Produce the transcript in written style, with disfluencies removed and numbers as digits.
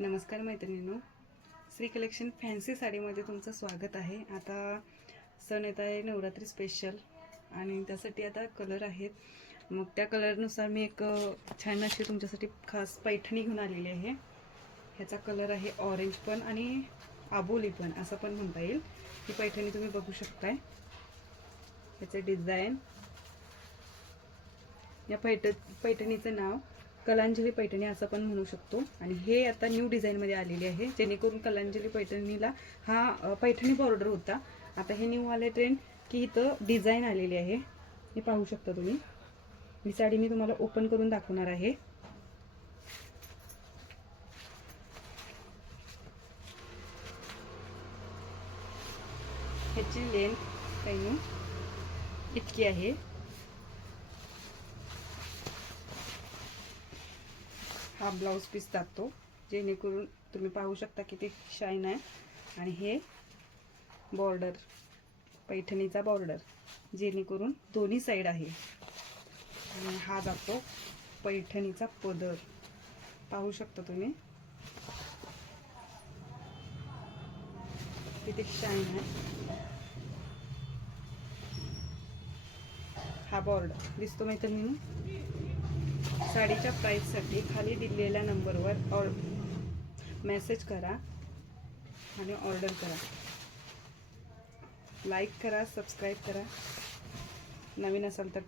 नमस्कार मैत्रिणींनो, Shri collection fancy साडीमध्ये तुमचं स्वागत आहे। आता सण येत आहे नवरात्री स्पेशल आणि त्यासाठी आता कलर आहेत। मग त्या कलरनुसार मी एक छान अशी तुमच्यासाठी खास पैठणी घेऊन आलेली आहे। ह्याचा कलर आहे ऑरेंज पण आणि आबोली पण असं पण म्हणता येईल। ही पैठणी तुम्ही बघू शकताय। ह्याचे डिझाइन, या पैठणीचं नाव कलांजली पैठणी असं पण म्हणू शकतो आणि हे आता न्यू डिझाइन मध्ये आलेली आहे, जेणेकरून कलांजली पैठणीला हा पैठणी बॉर्डर होता। आता हे न्यू आले ट्रेंड की इथं डिझाइन आलेली आहे। हे पाहू शकता तुम्ही। ही साडी मी तुम्हाला ओपन करून दाखवणार आहे। ह्याची लेंथ काही इतकी आहे। हा ब्लाउज पीस टाकतो, जेणेकरून तुम्ही पाहू शकता किती शाईन आहे। आणि हे बॉर्डर, पैठणीचा बॉर्डर, जेणेकरून दोन्ही साइड आहे। आणि हा जातो पैठणीचा पदर, पाहू शकता तुम्ही किती शाईन आहे। हा बॉर्डर दिसतो मैत्रिणींनो। साडीच्या प्राइससाठी खाली दिलेल्या नंबरवर मेसेज करा आणि ऑर्डर करा। लाईक करा, सबस्क्राईब करा, नवीन असाल तर